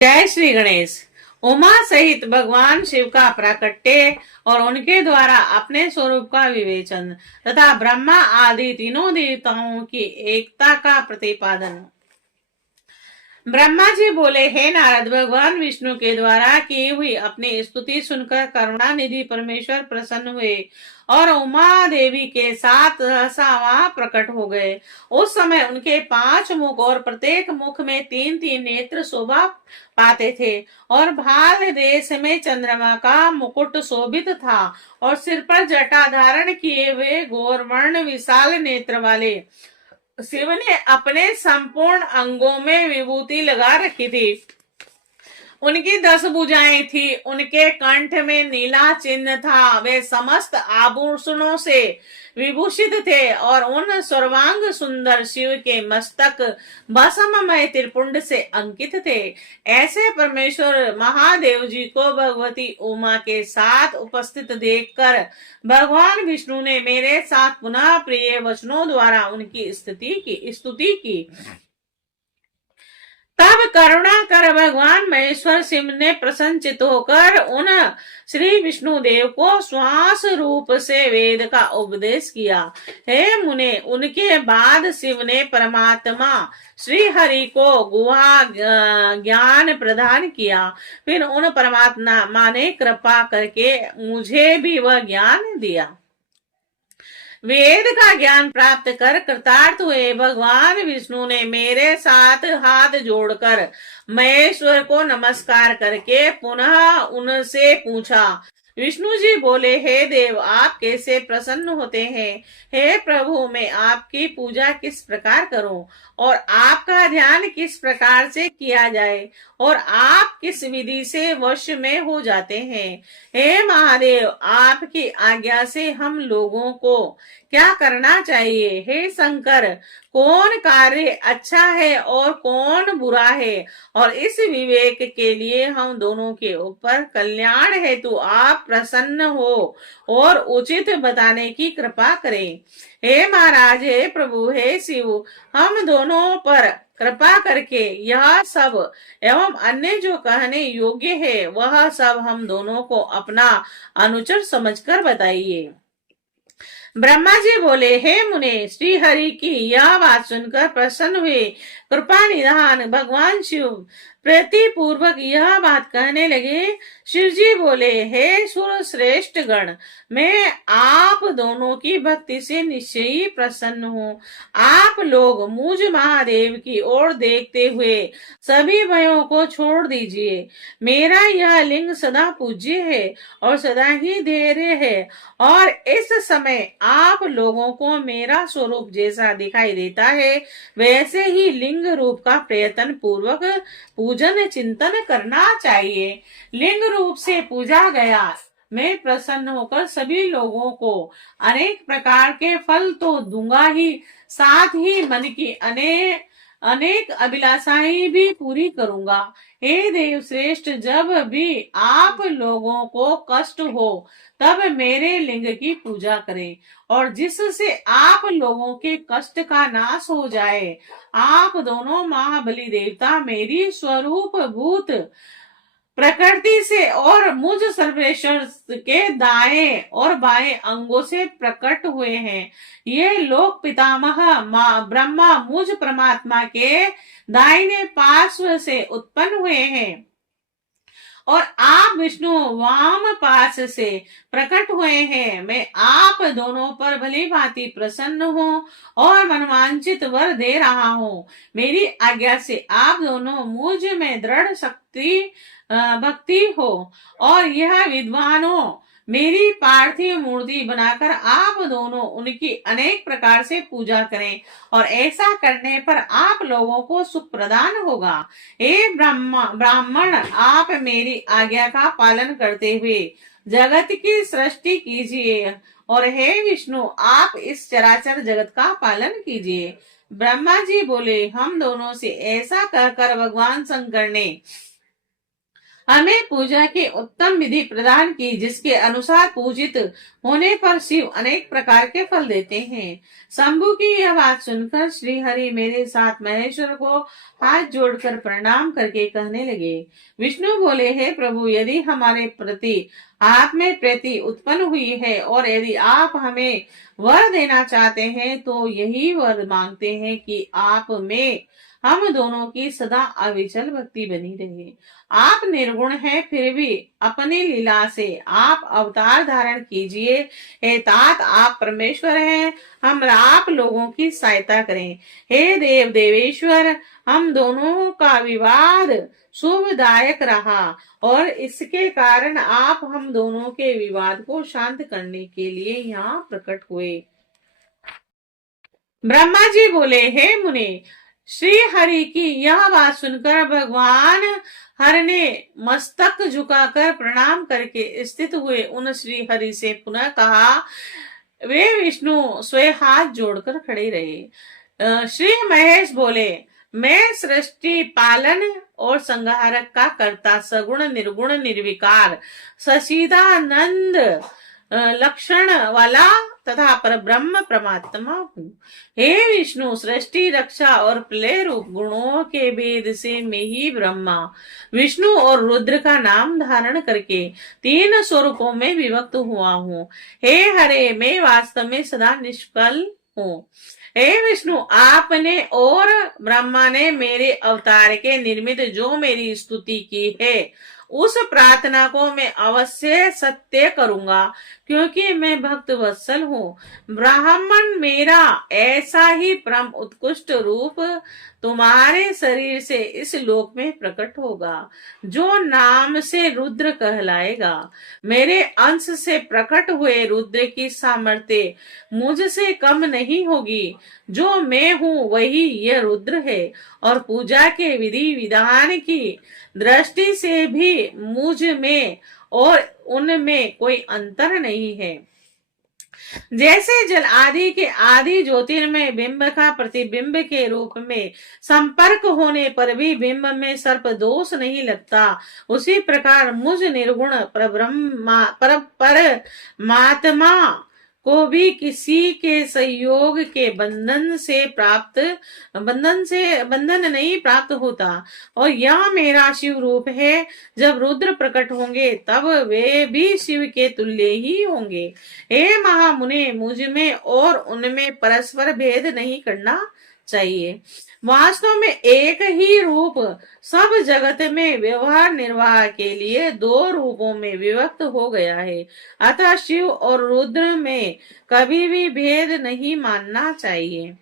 जय श्री गणेश। उमा सहित भगवान शिव का प्राकट्य और उनके द्वारा अपने स्वरूप का विवेचन तथा ब्रह्मा आदि तीनों देवताओं की एकता का प्रतिपादन। ब्रह्मा जी बोले, हे नारद, भगवान विष्णु के द्वारा की हुई अपनी स्तुति सुनकर करुणा निधि परमेश्वर प्रसन्न हुए और उमा देवी के साथ सहसा वहां प्रकट हो गए। उस समय उनके 5 मुख और प्रत्येक मुख में 3-3 नेत्र शोभा पाते थे और भाल देश में चंद्रमा का मुकुट शोभित था और सिर पर जटा धारण किए हुए गौरवर्ण विशाल नेत्र वाले शिव ने अपने संपूर्ण अंगों में विभूति लगा रखी थी। उनकी 10 भुजाएं थी, उनके कंठ में नीला चिन्ह था, वे समस्त आभूषणों से विभूषित थे और उन सर्वांग सुंदर शिव के मस्तक भस्ममय त्रिपुंड से अंकित थे। ऐसे परमेश्वर महादेव जी को भगवती उमा के साथ उपस्थित देखकर भगवान विष्णु ने मेरे साथ पुनः प्रिय वचनों द्वारा उनकी स्तुति की। तब करुणा कर भगवान महेश्वर शिव ने प्रसन्नचित होकर उन श्री विष्णु देव को श्वास रूप से वेद का उपदेश किया। हे मुने, उनके बाद शिव ने परमात्मा श्री हरि को गुहा ज्ञान प्रदान किया। फिर उन परमात्मा ने कृपा करके मुझे भी वह ज्ञान दिया। वेद का ज्ञान प्राप्त कर कृतार्थ हुए भगवान विष्णु ने मेरे साथ हाथ जोड़कर महेश्वर को नमस्कार करके पुनः उनसे पूछा। विष्णु जी बोले, हे देव, आप कैसे प्रसन्न होते हैं? हे प्रभु, मैं आपकी पूजा किस प्रकार करूं और आपका ध्यान किस प्रकार से किया जाए और आप किस विधि से वश में हो जाते हैं? हे महादेव, आपकी आज्ञा से हम लोगों को क्या करना चाहिए? हे शंकर, कौन कार्य अच्छा है और कौन बुरा है, और इस विवेक के लिए हम दोनों के ऊपर कल्याण हेतु आप प्रसन्न हो और उचित बताने की कृपा करें। हे महाराज, हे प्रभु, हे शिव, हम दोनों पर कृपा करके यह सब एवं अन्य जो कहने योग्य है वह सब हम दोनों को अपना अनुचर समझकर बताइए। ब्रह्मा जी बोले, हे मुने, श्री हरि की यह बात सुनकर प्रसन्न हुए कृपा निधान भगवान शिव प्रीति पूर्वक यह बात कहने लगे। शिव जी बोले, हे सुर श्रेष्ठ गण, मैं आप दोनों की भक्ति से निश्चय ही प्रसन्न हूँ। आप लोग मुझ महादेव की ओर देखते हुए सभी भयों को छोड़ दीजिए। मेरा यह लिंग सदा पूज्य है और सदा ही धैर्य है और इस समय आप लोगों को मेरा स्वरूप जैसा दिखाई देता है वैसे ही लिंग रूप का प्रयत्न पूर्वक पूजन चिंतन करना चाहिए। लिंग रूप से पूजा गया मैं प्रसन्न होकर सभी लोगों को अनेक प्रकार के फल तो दूंगा ही, साथ ही मन की अनेक अभिलाषाएं भी पूरी करूंगा। हे देव श्रेष्ठ, जब भी आप लोगों को कष्ट हो तब मेरे लिंग की पूजा करें और जिससे आप लोगों के कष्ट का नाश हो जाए। आप दोनों महाबली देवता मेरी स्वरूप भूत प्रकृति से और मुझ सर्वेश्वर के दाएं और बाएं अंगों से प्रकट हुए हैं। ये लोक पितामह ब्रह्मा मुझ परमात्मा के दाहिने पार्श्व से उत्पन्न हुए हैं और आप विष्णु वाम पार्श्व से प्रकट हुए हैं। मैं आप दोनों पर भली भांति प्रसन्न हूँ और मनवांचित वर दे रहा हूँ। मेरी आज्ञा से आप दोनों मुझ में दृढ़ भक्ति हो और यह विद्वानों मेरी पार्थिव मूर्ति बनाकर आप दोनों उनकी अनेक प्रकार से पूजा करें और ऐसा करने पर आप लोगों को सुख प्रदान होगा। हे ब्राह्मण, आप मेरी आज्ञा का पालन करते हुए जगत की सृष्टि कीजिए और हे विष्णु, आप इस चराचर जगत का पालन कीजिए। ब्रह्मा जी बोले, हम दोनों से ऐसा कहकर भगवान शंकर ने हमें पूजा की उत्तम विधि प्रदान की, जिसके अनुसार पूजित होने पर शिव अनेक प्रकार के फल देते हैं। शंभु की यह बात सुनकर श्री हरि मेरे साथ महेश्वर को हाथ जोड़कर प्रणाम करके कहने लगे। विष्णु बोले, हे प्रभु, यदि हमारे प्रति आप में प्रीति उत्पन्न हुई है और यदि आप हमें वर देना चाहते हैं तो यही वर मांगते हैं कि आप में हम दोनों की सदा अविचल भक्ति बनी रहे। आप निर्गुण हैं, फिर भी अपनी लीला से आप अवतार धारण कीजिए। हे तात, आप परमेश्वर हैं, हम आप लोगों की सहायता करें। हे देव देवेश्वर, हम दोनों का विवाद शुभदायक रहा और इसके कारण आप हम दोनों के विवाद को शांत करने के लिए यहाँ प्रकट हुए। ब्रह्मा जी बोले, हे मुने, श्री हरि की यह बात सुनकर भगवान हर ने मस्तक झुकाकर प्रणाम करके स्थित हुए उन श्री हरि से पुनः कहा। वे विष्णु स्वयं हाथ जोड़कर खड़े रहे। श्री महेश बोले, मैं सृष्टि पालन और संहारक का कर्ता, सगुण निर्गुण निर्विकार सचिदानंद लक्षण वाला तथा परब्रह्म परमात्मा हूँ। हे विष्णु, सृष्टि रक्षा और प्रलय रूप गुणों के भेद से मैं ही ब्रह्मा विष्णु और रुद्र का नाम धारण करके 3 स्वरूपों में विभक्त हुआ हूँ। हे हरे, मैं वास्तव में सदा निष्कल हूँ। हे विष्णु, आपने और ब्रह्मा ने मेरे अवतार के निमित्त जो मेरी स्तुति की है, उस प्रार्थना को मैं अवश्य सत्य करूंगा, क्योंकि मैं भक्त वत्सल हूँ। ब्राह्मण मेरा ऐसा ही परम उत्कृष्ट रूप तुम्हारे शरीर से इस लोक में प्रकट होगा, जो नाम से रुद्र कहलाएगा। मेरे अंश से प्रकट हुए रुद्र की सामर्थ्य मुझसे कम नहीं होगी। जो मैं हूँ वही यह रुद्र है, और पूजा के विधि विधान की दृष्टि से भी मुझ में और उनमें कोई अंतर नहीं है। जैसे जल आदि के आदि ज्योतिर्मय बिंब का प्रतिबिंब के रूप में संपर्क होने पर भी बिंब में सर्प दोष नहीं लगता, उसी प्रकार मुझ निर्गुण परमात्मा को भी किसी के संयोग के बंधन नहीं प्राप्त होता। और यह मेरा शिव रूप है। जब रुद्र प्रकट होंगे तब वे भी शिव के तुल्य ही होंगे। हे महामुने, मुझ में और उनमें परस्पर भेद नहीं करना चाहिए। वास्तव में एक ही रूप सब जगत में व्यवहार निर्वाह के लिए 2 रूपों में विभक्त हो गया है। अतः शिव और रुद्र में कभी भी भेद नहीं मानना चाहिए।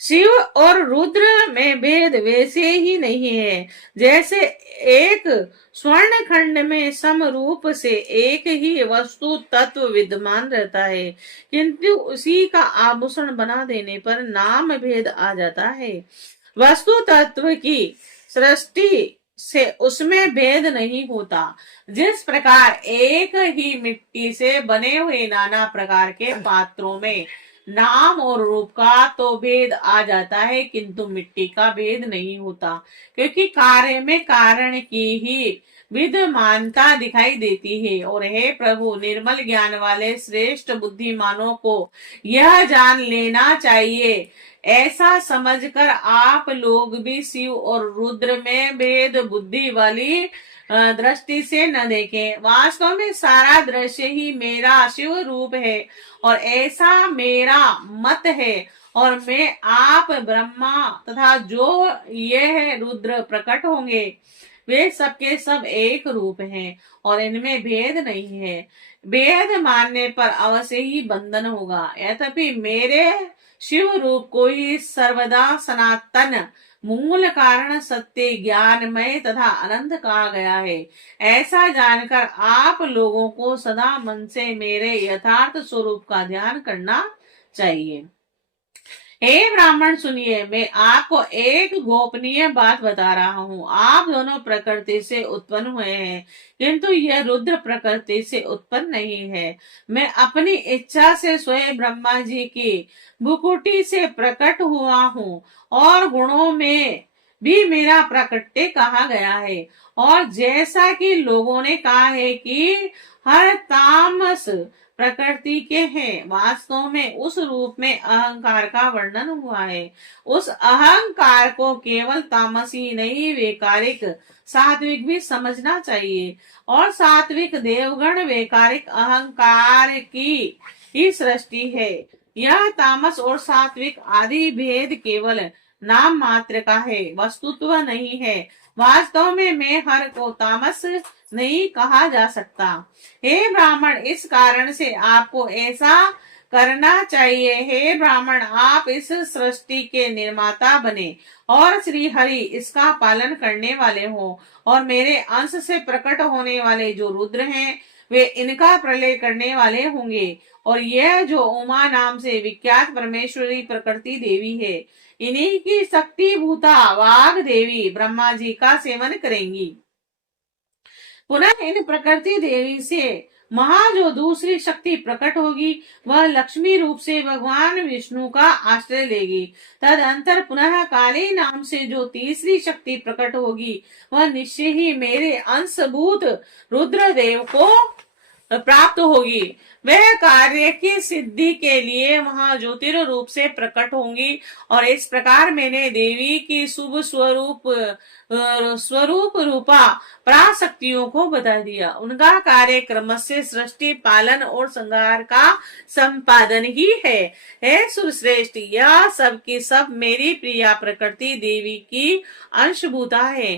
शिव और रुद्र में भेद वैसे ही नहीं है जैसे एक स्वर्ण खंड में समरूप से एक ही वस्तु तत्व विद्यमान रहता है, किंतु उसी का आभूषण बना देने पर नाम भेद आ जाता है। वस्तु तत्व की सृष्टि से उसमें भेद नहीं होता। जिस प्रकार एक ही मिट्टी से बने हुए नाना प्रकार के पात्रों में नाम और रूप का तो भेद आ जाता है, किंतु मिट्टी का भेद नहीं होता, क्योंकि कार्य में कारण की ही विद्यमानता दिखाई देती है। और हे प्रभु, निर्मल ज्ञान वाले श्रेष्ठ बुद्धिमानों को यह जान लेना चाहिए, ऐसा समझकर आप लोग भी शिव और रुद्र में भेद बुद्धि वाली दृष्टि से न देखें। वास्तव में सारा दृश्य ही मेरा शिव रूप है और ऐसा मेरा मत है। और मैं आप ब्रह्मा तथा जो ये रुद्र प्रकट होंगे वे सबके सब एक रूप हैं और इनमें भेद नहीं है। भेद मानने पर अवश्य ही बंधन होगा। यद्यपि मेरे शिव रूप को ही सर्वदा सनातन मूल कारण सत्य ज्ञानमय तथा अनंत कहा गया है। ऐसा जानकर आप लोगों को सदा मन से मेरे यथार्थ स्वरूप का ध्यान करना चाहिए। हे ब्राह्मण, सुनिए, मैं आपको एक गोपनीय बात बता रहा हूँ। आप दोनों प्रकृति से उत्पन्न हुए हैं, किंतु यह रुद्र प्रकृति से उत्पन्न नहीं है। मैं अपनी इच्छा से स्वयं ब्रह्मा जी की भुकुटी से प्रकट हुआ हूँ और गुणों में भी मेरा प्राकट्य कहा गया है। और जैसा कि लोगों ने कहा है कि हर तामस प्रकृति के हैं, वास्तव में उस रूप में अहंकार का वर्णन हुआ है। उस अहंकार को केवल तामसी नहीं, वैकारिक सात्विक भी समझना चाहिए। और सात्विक देवगण वैकारिक अहंकार की ही सृष्टि है। यह तामस और सात्विक आदि भेद केवल नाम मात्र का है, वस्तुत्व नहीं है। वास्तव में मैं हर को तामस नहीं कहा जा सकता। हे ब्राह्मण, इस कारण से आपको ऐसा करना चाहिए। हे ब्राह्मण, आप इस सृष्टि के निर्माता बने और श्री हरि इसका पालन करने वाले हो। और मेरे अंश से प्रकट होने वाले जो रुद्र हैं, वे इनका प्रलय करने वाले होंगे। और यह जो उमा नाम से विख्यात परमेश्वरी प्रकृति देवी है, इन्हीं की शक्ति भूता वाग देवी ब्रह्मा जी का सेवन करेंगी। पुनः इन प्रकृति देवी से महा जो दूसरी शक्ति प्रकट होगी, वह लक्ष्मी रूप से भगवान विष्णु का आश्रय लेगी। तदंतर पुनः काली नाम से जो तीसरी शक्ति प्रकट होगी, वह निश्चय ही मेरे अंशभूत रुद्रदेव को प्राप्त होगी। वह कार्य की सिद्धि के लिए वहां ज्योतिर रूप से प्रकट होंगी। और इस प्रकार मैंने देवी की शुभ स्वरूप रूपा पराशक्तियों को बता दिया। उनका कार्य क्रम से सृष्टि, पालन और संहार का संपादन ही है। हे सुरश्रेष्ठ, यह सब की सब मेरी प्रिया प्रकृति देवी की अंशभूता है।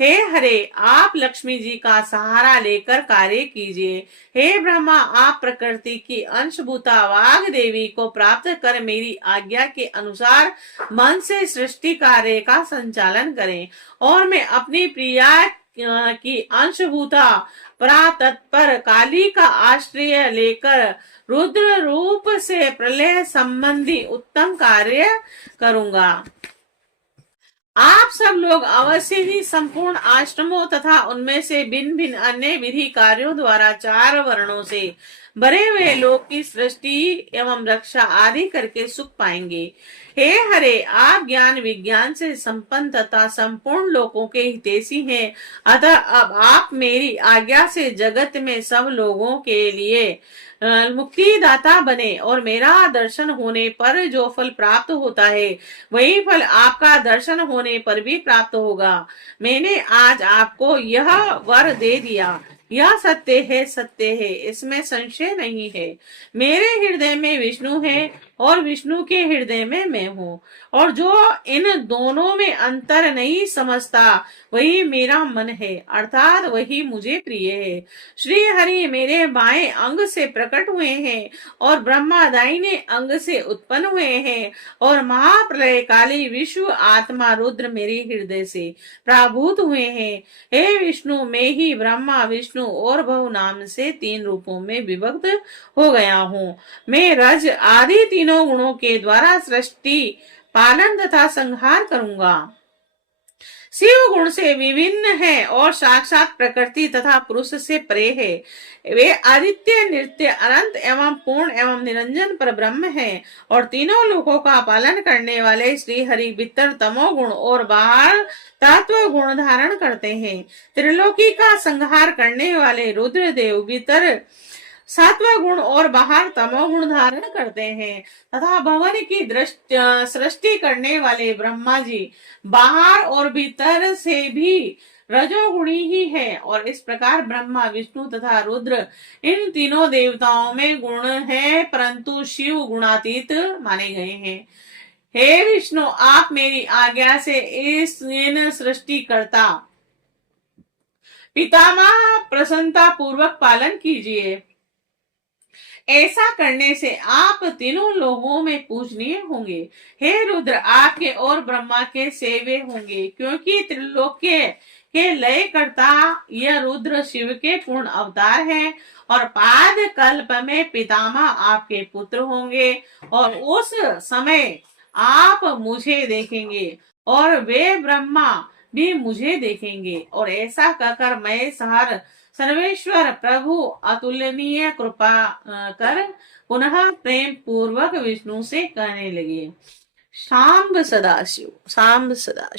हे हरे, आप लक्ष्मी जी का सहारा लेकर कार्य कीजिए। हे ब्रह्मा, आप प्रकृति की अंशभूता वाग देवी को प्राप्त कर मेरी आज्ञा के अनुसार मन से सृष्टि कार्य का संचालन करें। और मैं अपनी प्रिया की अंशभूता परातत्पर काली का आश्रय लेकर रुद्र रूप से प्रलय संबंधी उत्तम कार्य करूंगा। आप सब लोग अवश्य ही संपूर्ण आश्रमों तथा उनमें से भिन्न भिन्न अन्य विधि कार्यों द्वारा 4 वर्णों से भरे हुए लोक की सृष्टि एवं रक्षा आदि करके सुख पाएंगे। हे हरे, आप ज्ञान विज्ञान से संपन्न तथा संपूर्ण लोकों के हितैषी हैं। अतः अब आप मेरी आज्ञा से जगत में सब लोगों के लिए मुक्तिदाता बने। और मेरा दर्शन होने पर जो फल प्राप्त होता है, वही फल आपका दर्शन होने पर भी प्राप्त होगा। मैंने आज आपको यह वर दे दिया। यह सत्य है, सत्य है, इसमें संशय नहीं है। मेरे हृदय में विष्णु है और विष्णु के हृदय में मैं हूँ। और जो इन दोनों में अंतर नहीं समझता, वही मेरा मन है, अर्थात वही मुझे प्रिय है। श्री हरि मेरे बाएं अंग से प्रकट हुए हैं और ब्रह्मा दाहिने अंग से उत्पन्न हुए हैं। और महाप्रलय काली विश्व आत्मा रुद्र मेरे हृदय से प्राभूत हुए हैं। हे विष्णु, मैं ही ब्रह्मा विष्णु और भव नाम से 3 रूपों में विभक्त हो गया हूँ। मैं रज आदि तीनों गुणों के द्वारा सृष्टि, पालन तथा संहार करूंगा। शिव गुण से विभिन्न है और साक्षात प्रकृति तथा पुरुष से परे है। वे आदित्य, नृत्य, अनंत एवं पूर्ण एवं निरंजन पर ब्रह्म है। और तीनों लोकों का पालन करने वाले श्री हरि भीतर तमोगुण और बाहर तत्व गुण धारण करते हैं। त्रिलोकी का संहार करने वाले रुद्रदेव भीतर सत्व गुण और बाहर तमोगुण धारण करते हैं। तथा भवन की सृष्टि करने वाले ब्रह्मा जी बाहर और भीतर से भी रजोगुणी ही है। और इस प्रकार ब्रह्मा, विष्णु तथा रुद्र इन तीनों देवताओं में गुण है, परंतु शिव गुणातीत माने गए हैं। हे विष्णु, आप मेरी आज्ञा से इन सृष्टि करता पितामह प्रसन्नता पूर्वक पालन कीजिए। ऐसा करने से आप तीनों लोगों में पूजनीय होंगे। हे रुद्र, आपके और ब्रह्मा के सेवे होंगे, क्योंकि त्रिलोक्य के लय करता यह रुद्र शिव के पूर्ण अवतार हैं। और पाद कल्प में पितामह आपके पुत्र होंगे। और उस समय आप मुझे देखेंगे और वे ब्रह्मा भी मुझे देखेंगे। और ऐसा कहकर मैं सर्वेश्वर प्रभु अतुलनीय कृपा कर पुनः प्रेम पूर्वक विष्णु से कहने लगे, सांब सदाशिव, सांब सदाशिव।